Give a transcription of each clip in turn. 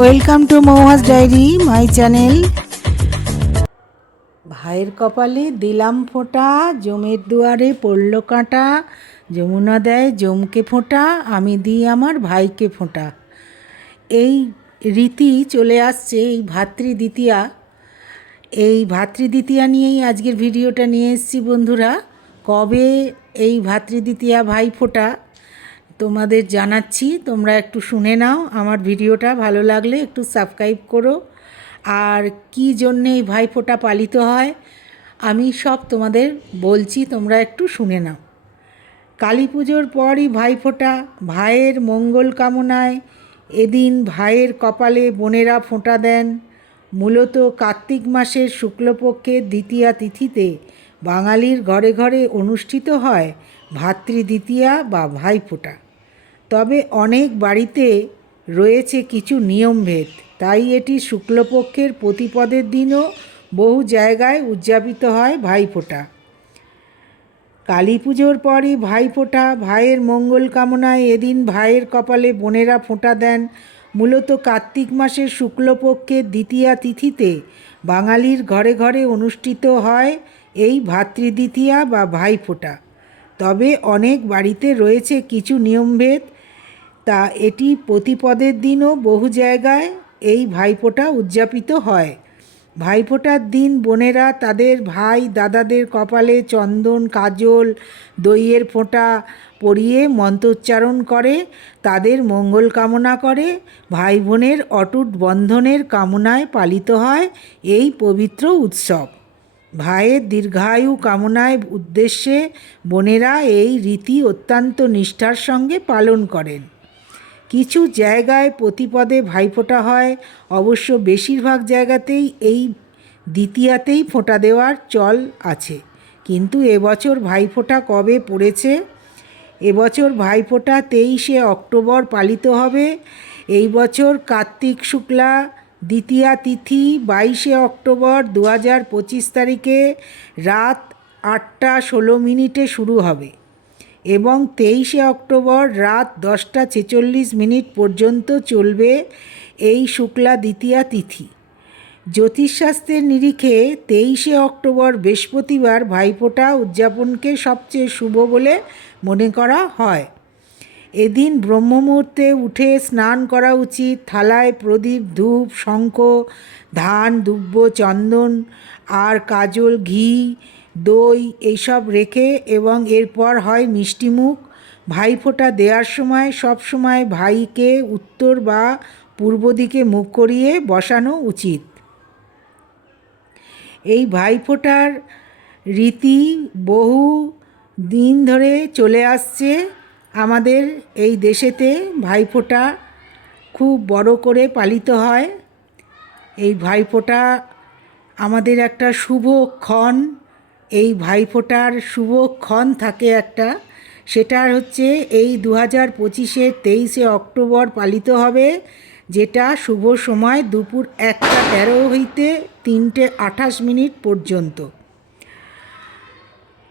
Welcome to Mouhas diary my channel ভাইয়ের কপালে দিলাম ফোঁটা, জমের দুয়ারে পড়ল কাঁটা, যমুনা দেয় জমকে ফোঁটা, আমি দিই আমার ভাইকে ফোঁটা। এই রীতি চলে আসছে, এই ভাতৃদ্বিতীয়া এই ভাতৃদ্বিতীয়া নিয়েই আজকের ভিডিওটা নিয়ে এসেছি বন্ধুরা। কবে এই ভাতৃদ্বিতীয়া ভাই ফোঁটা? তোমাদের জানাচ্ছি, তোমরা একটু শুনে নাও, আমার ভিডিওটা ভালো লাগলে একটু সাবস্ক্রাইব করো। আর কী জন্যে এই ভাইফোঁটা পালিত হয়, আমি সব তোমাদের বলছি, তোমরা একটু শুনে নাও। কালী পুজোর পরই ভাইফোঁটা, ভাইয়ের মঙ্গল কামনায় এদিন ভাইয়ের কপালে বোনেরা ফোঁটা দেন। মূলত কার্তিক মাসের শুক্লপক্ষের দ্বিতীয়া তিথিতে বাঙালির ঘরে ঘরে অনুষ্ঠিত হয় ভাতৃদ্বিতীয়া বা ভাইফোঁটা। তবে অনেক বাড়িতে রয়েছে কিছু নিয়মভেদ। তাই এটি শুক্লপক্ষের প্রতিপদের দিনও বহু জায়গায় উদযাপিত হয় ভাইফোঁটা। কালী পুজোর পরই ভাইফোঁটা ভাইয়ের মঙ্গল কামনায় এদিন ভাইয়ের কপালে বোনেরা ফোঁটা দেন। মূলত কার্তিক মাসের শুক্লপক্ষের দ্বিতীয়া তিথিতে বাঙালির ঘরে ঘরে অনুষ্ঠিত হয় এই ভাতৃদ্বিতীয়া বা ভাইফোঁটা। তবে অনেক বাড়িতে রয়েছে কিছু নিয়মভেদ তা এটি প্রতিপদের দিনও বহু জায়গায় এই ভাইফোঁটা উদযাপিত হয়। ভাইফোঁটার দিন বোনেরা তাদের ভাই দাদাদের কপালে চন্দন, কাজল, দইয়ের ফোঁটা পরিয়ে মন্ত্রোচ্চারণ করে, তাদের মঙ্গল কামনা করে ভাই বোনের অটুট বন্ধনের কামনায় পালিত হয় এই পবিত্র উৎসব। ভাইয়ের দীর্ঘায়ু কামনায় উদ্দেশ্যে বোনেরা এই রীতি অত্যন্ত নিষ্ঠার সঙ্গে পালন করেন। কিছু জায়গায় প্রতিপদে ভাইফোঁটা হয়, অবশ্য বেশিরভাগ জায়গাতেই এই দ্বিতীয়াতেই ফোঁটা দেওয়ার চল আছে। কিন্তু এবছর ভাইফোঁটা কবে পড়েছে? এবছর ভাইফোঁটা তেইশে অক্টোবর পালিত হবে। এই বছর কার্তিক শুক্লা দ্বিতীয়া তিথি বাইশে অক্টোবর দু হাজার পঁচিশ তারিখে রাত আটটা ষোলো মিনিটে শুরু হবে। এবং তেইশে অক্টোবর রাত দশটা ছেচল্লিশ মিনিট পর্যন্ত চলবে এই শুক্লা দ্বিতীয়া তিথি। জ্যোতিষশাস্ত্রের নিরিখে তেইশে অক্টোবর বৃহস্পতিবার ভাইফোঁটা উদযাপনকে সবচেয়ে শুভ বলে মনে করা হয়। এদিন ব্রহ্মমুহূর্তে উঠে স্নান করা উচিত। থালায় প্রদীপ, ধূপ, শঙ্খ, ধান দুব্য চন্দন আর কাজল, ঘি দই এইসব রেখে এবং এরপর হয় মিষ্টিমুখ ভাইফোঁটা দেওয়ার সময় সব সময় ভাইকে উত্তর বা পূর্ব দিকে মুখ করিয়ে বসানো উচিত। এই ভাইফোঁটার রীতি বহু দিন ধরে চলে আসছে। আমাদের এই দেশেতে ভাইফোঁটা খুব বড় করে পালিত হয়। এই ভাইফোঁটা আমাদের একটা শুভক্ষণ এই ভাইফোঁটার শুভক্ষণ থাকে একটা। সেটা হচ্ছে এই দু হাজার পঁচিশে তেইশে অক্টোবর পালিত হবে, যেটা শুভ সময় দুপুর একটা তেরো হইতে তিনটে আঠাশ মিনিট পর্যন্ত।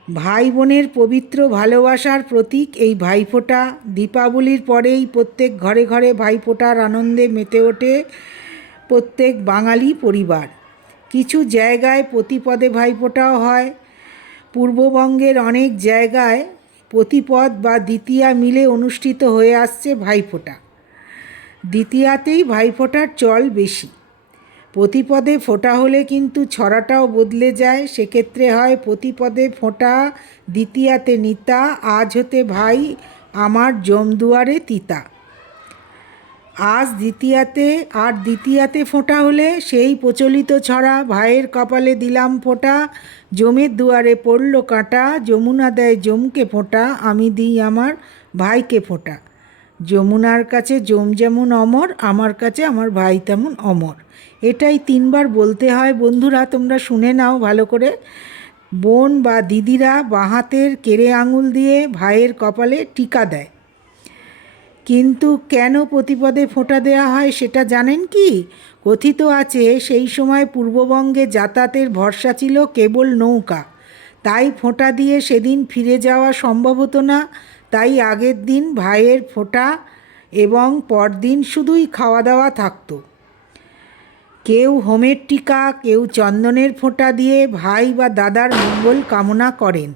ভাই বোনের পবিত্র ভালোবাসার প্রতীক এই ভাইফোঁটা। দীপাবলির পরেই প্রত্যেক ঘরে ঘরে ভাইফোঁটার আনন্দে মেতে ওঠে প্রত্যেক বাঙালি পরিবার। কিছু জায়গায় প্রতিপদে ভাইফোঁটাও হয় পূর্ববঙ্গের অনেক জায়গায় প্রতিপদ বা দ্বিতীয়া মিলে অনুষ্ঠিত হয়ে আসছে ভাইফোঁটা। দ্বিতীয়াতেই ভাইফোঁটার চল বেশি। প্রতিপদে ফোঁটা হলে কিন্তু ছড়াটাও বদলে যায়। সেক্ষেত্রে হয় প্রতিপদে ফোঁটা, দ্বিতীয়াতে নিতা, আজ হতে ভাই, আমার জমদুয়ারে তিতা। আজ দ্বিতীয়াতে আর দ্বিতীয়াতে ফোঁটা হলে সেই প্রচলিত ছড়া ভাইয়ের কপালে দিলাম ফোঁটা। জমের দুয়ারে পড়ল কাঁটা, যমুনা দেয় জমকে ফোঁটা, আমি দিই আমার ভাইকে ফোঁটা। যমুনার কাছে জম যেমন অমর, আমার কাছে আমার ভাই তেমন অমর। এটাই তিনবার বলতে হয় বন্ধুরা, তোমরা শুনে নাও ভালো করে। বোন বা দিদিরা বাঁহাতের কেড়ে আঙুল দিয়ে ভাইয়ের কপালে টিকা দেয়। কিন্তু কেন প্রতিপদে ফোঁটা দেওয়া হয় সেটা জানেন কি? কথিত আছে, সেই সময় পূর্ববঙ্গে যাতায়াতের ভরসা ছিল কেবল নৌকা। তাই ফোঁটা দিয়ে সেদিন ফিরে যাওয়া সম্ভব হতো না। তাই আগের দিন ভাইয়ের ফোঁটা এবং পরদিন শুধুই খাওয়া দাওয়া থাকতো। কেউ হোমের টিকা, কেউ চন্দনের ফোঁটা দিয়ে ভাই বা দাদার মঙ্গল কামনা করেন।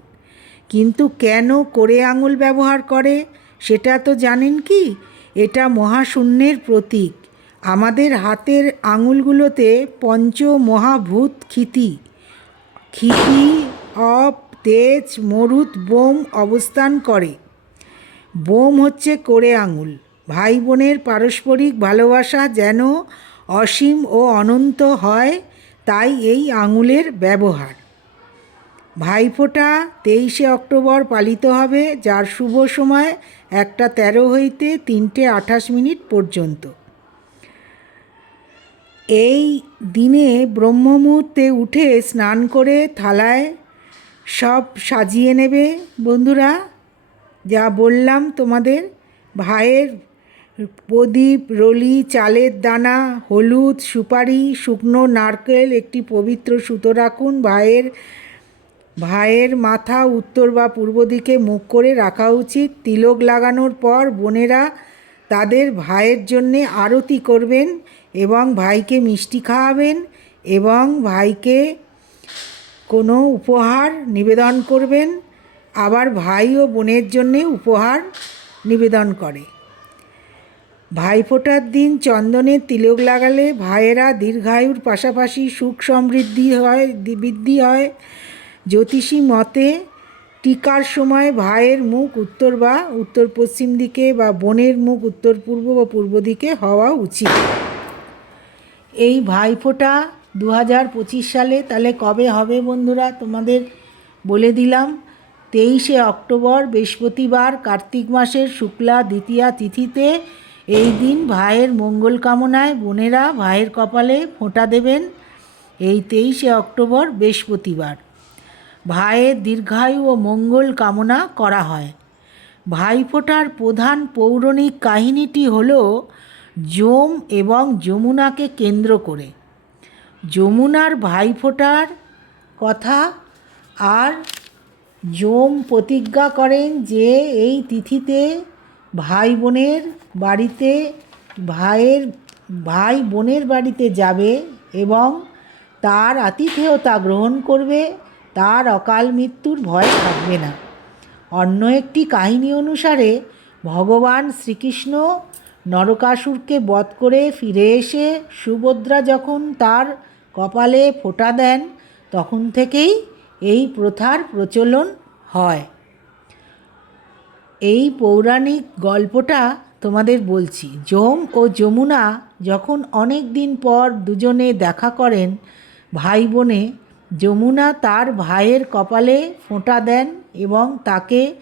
কিন্তু কেন করে আঙুল ব্যবহার করে? সেটা তো জানেন কি? এটা মহাশূন্যের প্রতীক। আমাদের হাতের আঙুলগুলোতে পঞ্চ মহাভূত ক্ষিতি। ক্ষিতি, অপ, তেজ, মরুত বোম অবস্থান করে। বোম হচ্ছে করে আঙুল। ভাই বোনের পারস্পরিক ভালোবাসা যেন অসীম ও অনন্ত হয়, তাই এই আঙুলের ব্যবহার। ভাইফোঁটা তেইশে অক্টোবর পালিত হবে, যার শুভ সময় একটা তেরো হইতে তিনটে আঠাশ মিনিট পর্যন্ত। এই দিনে ব্রহ্ম মুহূর্তে উঠে স্নান করে থালায় সব সাজিয়ে নেবে। বন্ধুরা, যা বললাম তোমাদের, ভাইয়ের প্রদীপ, রলি, চালের দানা, হলুদ, সুপারি, শুকনো নারকেল, একটি পবিত্র সুতো রাখুন, ভাইয়ের ভাইয়ের মাথা উত্তর বা পূর্ব দিকে মুখ করে রাখা উচিত। তিলক লাগানোর পর বোনেরা তাদের ভাইয়ের জন্যে আরতি করবেন এবং ভাইকে মিষ্টি খাওয়াবেন এবং ভাইকে কোনো উপহার নিবেদন করবেন। আবার ভাই ও বোনের জন্যে উপহার নিবেদন করে। ভাইফোঁটার দিন চন্দনের তিলক লাগালে ভাইয়েরা দীর্ঘায়ুর পাশাপাশি সুখ সমৃদ্ধি হয়, বৃদ্ধি হয়। জ্যোতিষী মতে টিকার সময় ভাইয়ের মুখ উত্তর বা উত্তর পশ্চিম দিকে বা বোনের মুখ উত্তর পূর্ব বা পূর্ব দিকে হওয়া উচিত। এই ভাইফোঁটা দু হাজার পঁচিশ সালে তাহলে কবে হবে বন্ধুরা? তোমাদের বলে দিলাম। তেইশে অক্টোবর, বৃহস্পতিবার, কার্তিক মাসের শুক্লা দ্বিতীয়া তিথিতে এই দিন ভাইয়ের মঙ্গল কামনায় বোনেরা ভাইয়ের কপালে ফোঁটা দেবেন। এই তেইশে অক্টোবর, বৃহস্পতিবার। ভাইয়ের দীর্ঘায়ু ও মঙ্গল কামনা করা হয়। ভাইফোঁটার প্রধান পৌরাণিক কাহিনীটি হল যম এবং যমুনাকে কেন্দ্র করে। যমুনার ভাইফোঁটার কথা আর যম প্রতিজ্ঞা করেন যে এই তিথিতে ভাই বোনের বাড়িতে ভাইয়ের ভাই বোনের বাড়িতে যাবে এবং তার আতিথেয়তা গ্রহণ করবে তার অকাল মৃত্যুর ভয় থাকবে না। অন্য একটি কাহিনী অনুসারে ভগবান শ্রীকৃষ্ণ নরকাসুরকে বধ করে ফিরে এসে সুভদ্রা যখন তার কপালে ফোঁটা দেন, তখন থেকেই এই প্রথার প্রচলন হয়। এই পৌরাণিক গল্পটা তোমাদের বলছি। যম ও যমুনা যখন অনেক দিন পর দুজনে দেখা করেন, ভাই বোনে যমুনা তার ভাইয়ের কপালে ফোঁটা দেন এবং তাকে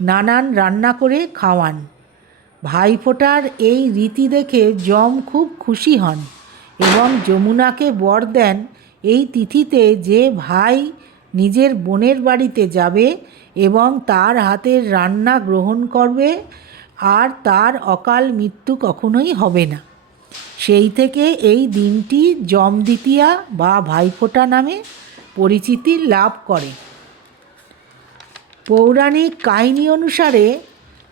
নানান রান্না করে খাওয়ান। ভাইফোঁটার এই রীতি দেখে যম খুব খুশি হন এবং যমুনাকে বর দেন এই তিথিতে যে ভাই নিজের বোনের বাড়িতে যাবে এবং তার হাতের রান্না গ্রহণ করবে আর তার অকাল মৃত্যু কখনোই হবে না। সেই থেকে এই দিনটি যম দ্বিতীয়া বা ভাইফোঁটা নামে পরিচিতি লাভ করে। পৌরাণিক কাহিনী অনুসারে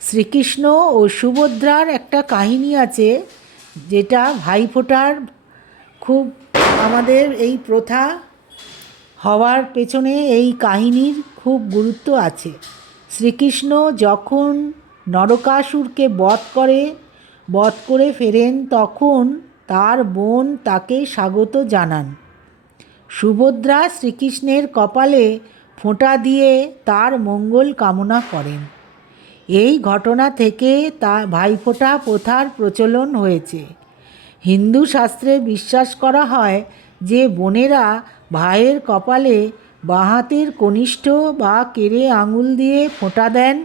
শ্রীকৃষ্ণ ও সুভদ্রার একটা কাহিনী আছে, যেটা ভাইফোঁটার খুব আমাদের এই প্রথা হওয়ার পেছনে এই কাহিনীর খুব গুরুত্ব আছে। শ্রীকৃষ্ণ যখন নরকাসুরকে বধ করে বধ করে ফেরেন, তখন তার বোন তাকে স্বাগত জানান। সুভদ্রা শ্রীকৃষ্ণের কপালে ফোঁটা দিয়ে তার মঙ্গল কামনা করেন। এই ঘটনা থেকে তা ভাইফোঁটা প্রথার প্রচলন হয়েছে। হিন্দু শাস্ত্রে বিশ্বাস করা হয় যে বোনেরা ভাইয়ের কপালে বাঁহাতের কনিষ্ঠ বা কেড়ে আঙুল দিয়ে ফোঁটা দেন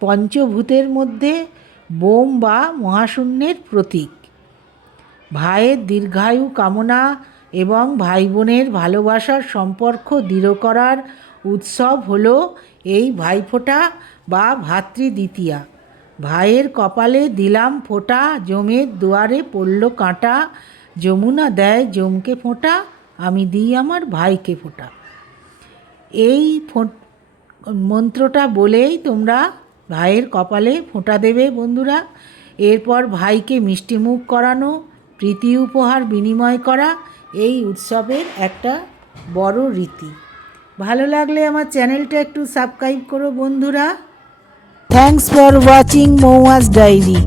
পঞ্চভূতের মধ্যে বোম বা মহাশূন্যের প্রতীক। ভাইয়ের দীর্ঘায়ু কামনা এবং ভাই বোনের ভালোবাসার সম্পর্ক দৃঢ় করার উৎসব হলো এই ভাইফোঁটা বা ভাতৃদ্বিতীয়া। ভাইয়ের কপালে দিলাম ফোঁটা, জমের দুয়ারে পড়ল কাঁটা, যমুনা দেয় জমকে ফোঁটা, আমি দিই আমার ভাইকে ফোঁটা। এই মন্ত্রটা বলেই তোমরা ভাইয়ের কপালে ফোঁটা দেবে বন্ধুরা। এরপর ভাইকে মিষ্টিমুখ করানো, প্রীতি উপহার বিনিময় করা এই উৎসবের একটা বড় রীতি। ভালো লাগলে আমার চ্যানেলটা একটু সাবস্ক্রাইব করো বন্ধুরা। Thanks for watching Mouaj diary